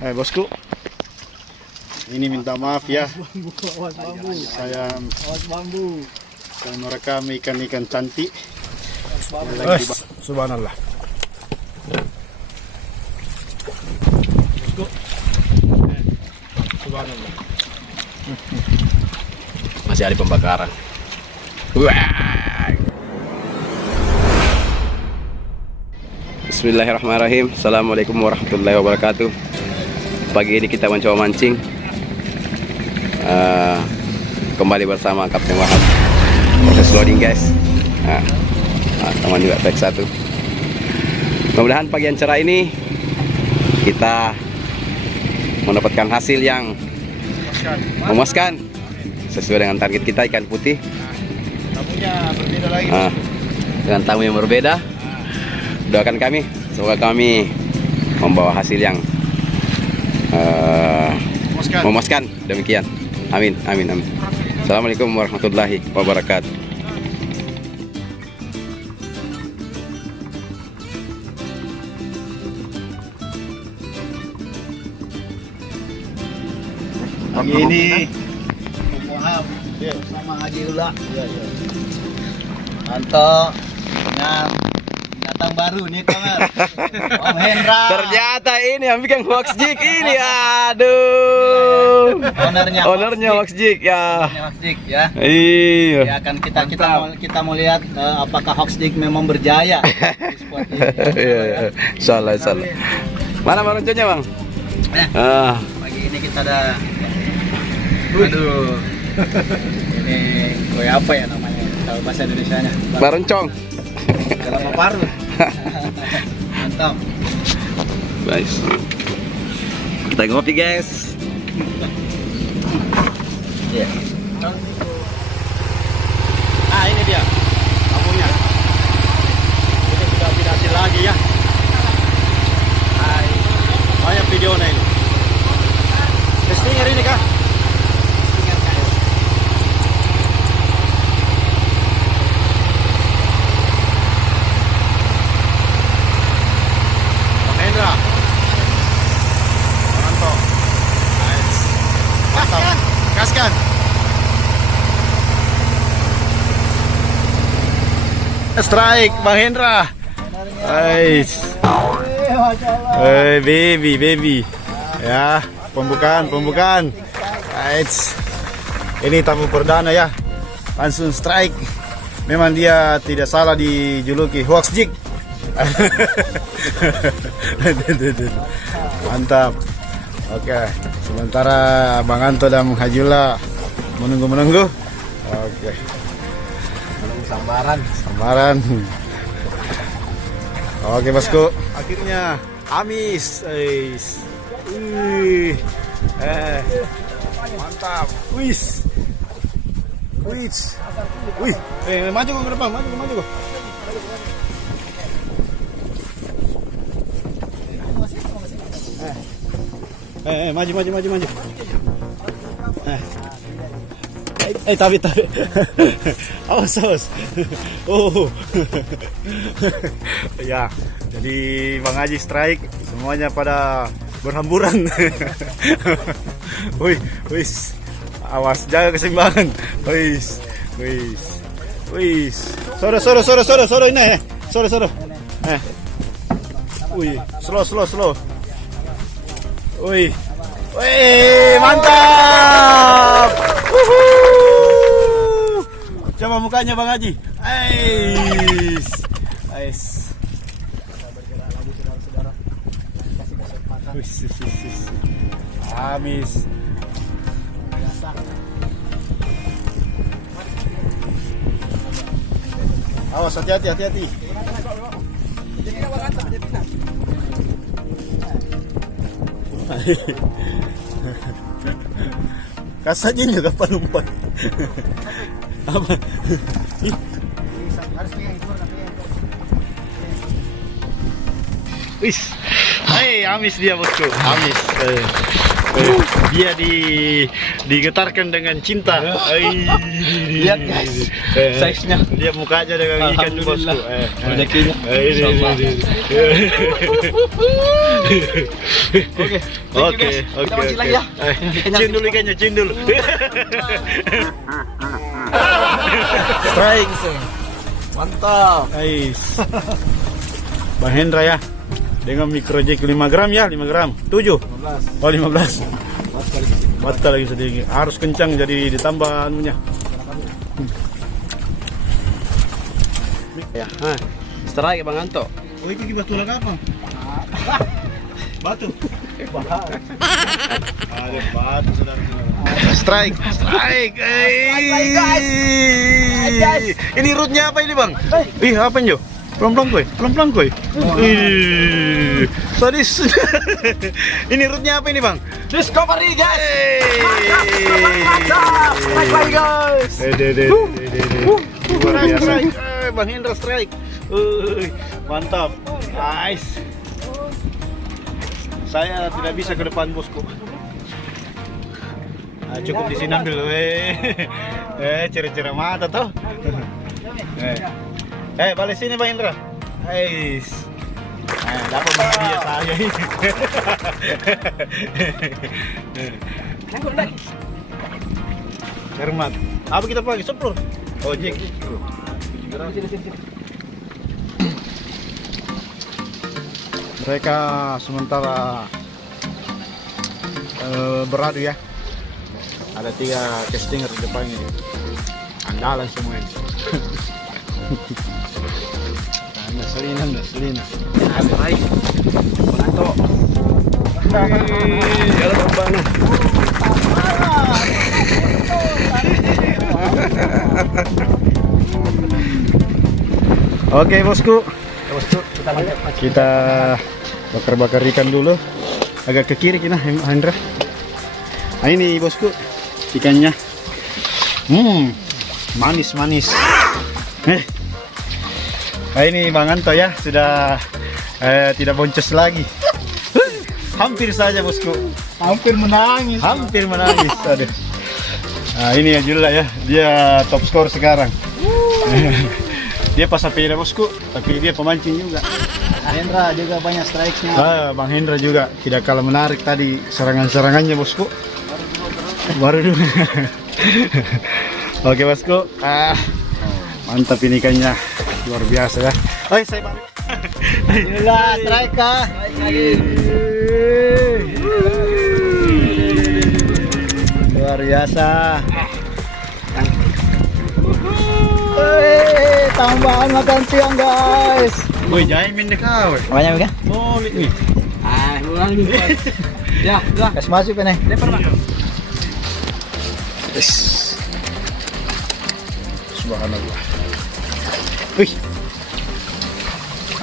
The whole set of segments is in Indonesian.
Bosku, ini minta maaf ya. Saya merekam ikan-ikan cantik. Subhanallah. Subhanallah. Masih ada pembakaran. Wah. Bismillahirrahmanirrahim. Assalamualaikum warahmatullahi wabarakatuh. Pagi ini kita mencoba mancing. Kembali bersama Kapten Wahab. Proses loading guys. Teman juga tag 1. Mudah-mudahan pagi yang cerah ini kita mendapatkan hasil yang memuaskan sesuai dengan target kita, ikan putih. Tamunya berbeda lagi. Dengan tamu yang berbeda. Doakan kami, semoga kami membawa hasil yang memuaskan. Demikian. Amin, amin, amin. Assalamualaikum warahmatullahi wabarakatuh. Pagi ini Wahab sama Haji Ula. Anto dengan datang baru nih kawan. Om Hendra. Ternyata ini yang bikin wax jig ini. Aduh. Ownernya wax jig ya. Wax jig ya. Iya. Ya akan kita mau lihat apakah Hoax Jig memang berjaya di spot ini. Iya. Salah. Mana maronconya, Bang? Pagi ini kita ada. Aduh. Ini kue apa ya namanya? Kalau bahasa Indonesianya. Maroncong. Kelapa parut. Mantap. Nice. Kita ngopi, guys. Iya. ini dia tamunya. Ini sudah tidak hasil lagi ya. Banyak videonya ini. Stinger ini kah? Hendra. Mantap. Nice. Mantap. Gaskan. Strike Bang Hendra. Nice. Baby. Ya, pembukaan. Nice. Ini tamu perdana ya. Langsung strike. Memang dia tidak salah dijuluki Hoax Jig. Mantap. Oke, sementara Bang Anto dan Hajula menunggu. Oke. Sambaran. Oke, Bosku. Akhirnya amis. Mantap. Wih. Maju ke depan, maju. Maju. Tapi. Awas. Oh. Ya, jadi Bang Haji strike, semuanya pada berhamburan. Wis. Awas, jaga keseimbangan. Wis. Soro ini. Soro. Slow. Wih, mantap. Coba mukanya Bang Haji. Nice. Amis. Awas, hati-hati. Kasajin juga penumpan. Apa? Wis. Amis dia, Bosku. Amis. Dia digetarkan dengan cinta. Lihat guys, size-nya. Lihat mukanya dengan ikan bosku. Rezekinya. Oke. Kita mancing lagi ya. Cium dulu ikannya, cium dulu. Strike. Mantap. Bang Hendra ya. Dengan microjig 5 gram ya, 5 gram. 7. 15. Oh 15. Batal lagi sedikit. Harus kencang jadi ditambah anunya. Ya, strike Bang Anto. Oh itu batu lagi apa? Batu. Ada batu saudara-saudara. Strike. Ini rootnya apa ini Bang? Ih apa ini? Pelan-pelan koi. Sadis. Ini rootnya apa ini Bang? Discovery guys. Strike lagi guys. Luar biasa. Bang Hendra strike. Mantap. Nice. Saya tidak bisa ke depan bosku. Cukup di sini ambil. Ceri-ceri mata toh. Balik sini Bang Hendra. Dapat hadiah saya ini. Cermat. Apa kita pakai? Soplur. Ojek. Mereka sementara beradu ya. Ada 3 casting di depan ini. Andalan semua ini. Selina. Strike. Bang Anto. Jalan terbang. Oke bosku, kita bakar ikan dulu. Agak ke kiri kita Hendra. Nah ini bosku ikannya. Manis. Nah ini Bang Anto ya sudah tidak boncos lagi. Hampir saja bosku. Hampir menangis. Aduh. Nah ini Ajula ya, dia top skor sekarang. Dia pasapeda bosku, tapi dia pemancing juga. Hendra juga banyak strike-nya. Bang Hendra juga tidak kalah menarik tadi serangannya bosku. Baru dulu. Oke bosku. Mantap ini ikannya. Luar biasa ya. Saya balik. Gila, strike kah? Luar biasa. Tambahan makan siang guys. Woi, jaimin deh kau. Banyak kan? Boleh nih. Ulang nih. Ya, udah. Kas masuk kan nih. Lempar Bang. Subhanallah. Wih.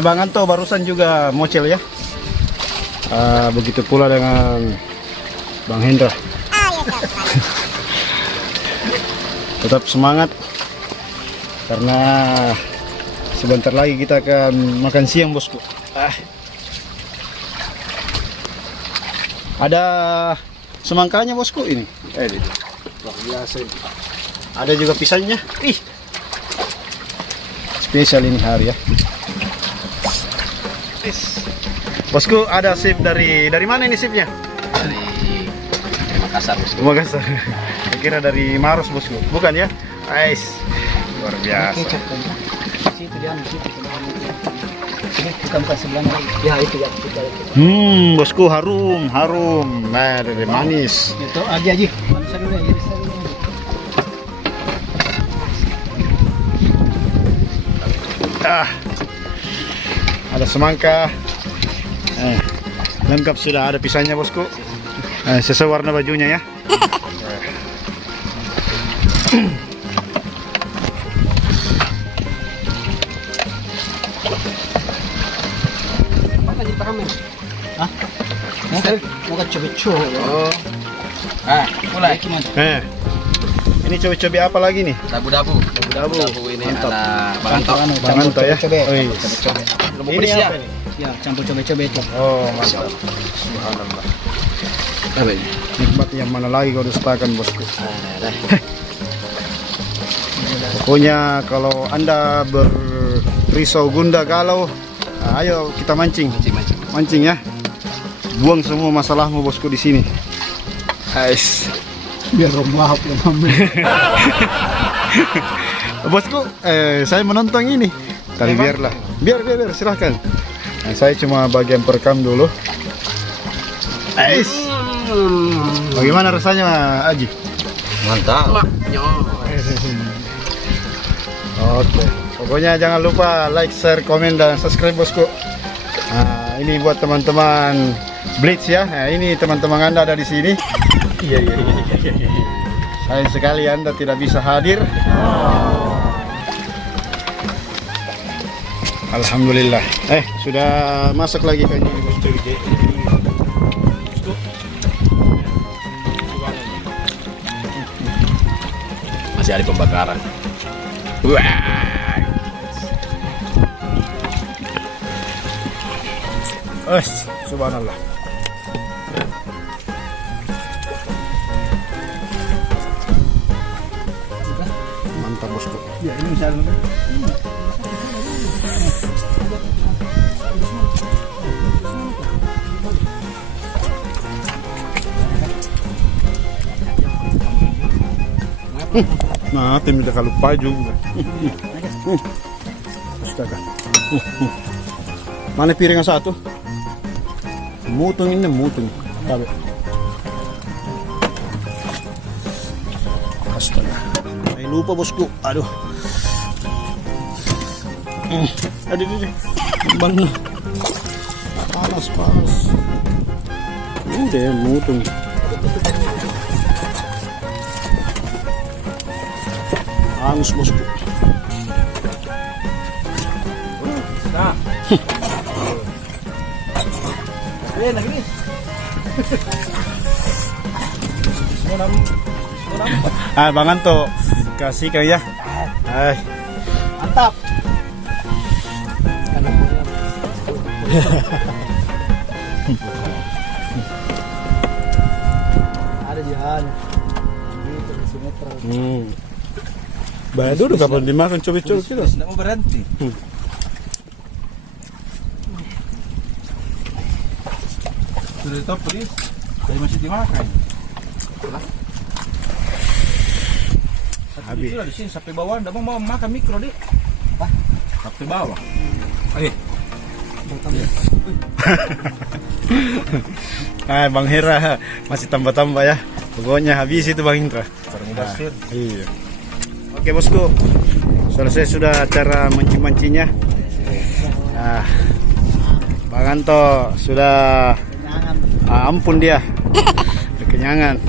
Bang Anto barusan juga mocel ya. Begitu pula dengan Bang Hendra. Tetap semangat karena sebentar lagi kita akan makan siang bosku. Ada semangkanya bosku ini. Luar biasa ini. Ada juga pisangnya. Spesial ini hari ya. Bosku ada sip dari mana ini sipnya? Dari Makassar bosku. Makassar. Saya kira dari Maros bosku. Bukan ya? Luar biasa. Situ dia, situ. Ini bukan sebelah lagi. Ya itu ya. Bosku harum. Nah, dari manis. Itu Aji. Manis dulu ya. Ada semangka. Lengkap sudah ada pisangnya bosku. Sesuai warna bajunya ya. Mau coba-coba. Oh. Mulai. Ini coba-coba apa lagi nih? Dabu-dabu ini Mantap. ada Bang Anto. Bang Anto ya. Coba-coba. Belum Ini pedes ya? apa ini? Ya, campur coba-coba itu. Oh, mantap. Subhanallah. Apa ini? Nikmat yang mana lagi kau dustakan bosku. Pokoknya kalau anda berisau gundah galau, ayo kita mancing. Mancing ya. Buang semua masalahmu bosku di sini. Ais. Biar Om Wahab yang ambil. Bosku, saya menonton ini. Tapi biarlah. Biar silahkan. Nah, saya cuma bagian perekam dulu. Ais. Bagaimana rasanya, Aji? Mantap. Oke. Pokoknya jangan lupa like, share, komen, dan subscribe bosku. Nah, ini buat teman-teman Blitz ya. Nah, ini teman-teman Anda ada di sini. Iya. Sayang sekali Anda tidak bisa hadir. Alhamdulillah. Sudah masak lagi kan ini bosku. Masih ada pembakaran. Wah. Subhanallah. Mantap bosku. Ya ini misalnya. Nah, tim udah lupa juga. Astaga. Mana piring yang satu? Mutung ini mutung. Astaga. Saya lupa bosku. Aduh. Aduh. Bang. Panas. Udah mutung. Angus bosku. Nah. Lagi. Bang Anto kasih kau ya. Mantap. Ada jalan. Gitu di sinetron. Bayar dulu kapan dimakan coba-coba kita. Tidak mau berhenti. Sudah top please. Tapi masih dimakan. Habis. Di sini sampai bawah, enggak mau makan mikro, Dik. Sampai bawah. Ayo. Bang Hera masih tambah-tambah ya. Pokoknya habis itu Bang Indra. Iya. Oke bosku, selesai sudah acara mancing-mancingnya. Bang Anto sudah ampun dia, kekenyangan.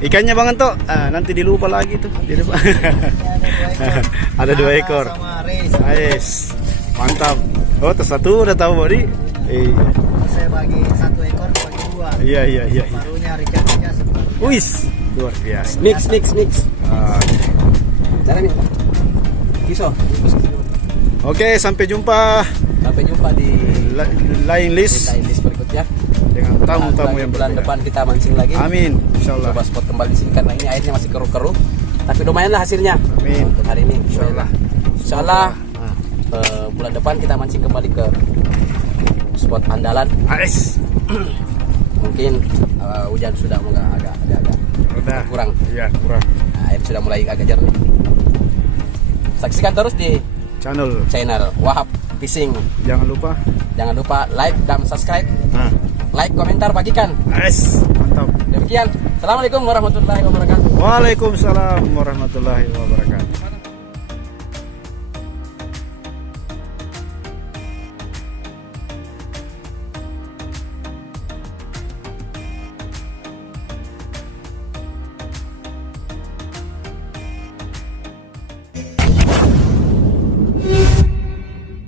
Ikannya Bang Anto, nanti dilupa lagi tuh di depan. Ada 2 ekor. Ais, mantap. Oh, satu udah tahu Bodi. Saya bagi 1 ekor bagi 2. Iya. Barunya Richardnya. Wis, luar biasa. Mix. Cara nih. Kiso. Oke, sampai jumpa. Sampai jumpa di lain list berikutnya dengan tamu-tamu yang bulan berbeda. depan kita mancing lagi. Amin, insyaallah. Coba spot kembali di sini karena ini airnya masih keruh-keruh. Tapi lumayan lah hasilnya. Amin. Untuk hari ini. Insyaallah. Insyaallah bulan depan kita mancing kembali ke spot andalan. Ais. Mungkin hujan sudah agak kurang. Iya, kurang. Nah, air sudah mulai agak jernih. Saksikan terus di channel Wahab Fishing. Jangan lupa like dan subscribe. Like, komentar, bagikan. Ais, mantap. Demikian. Assalamualaikum warahmatullahi wabarakatuh. Waalaikumsalam warahmatullahi wabarakatuh.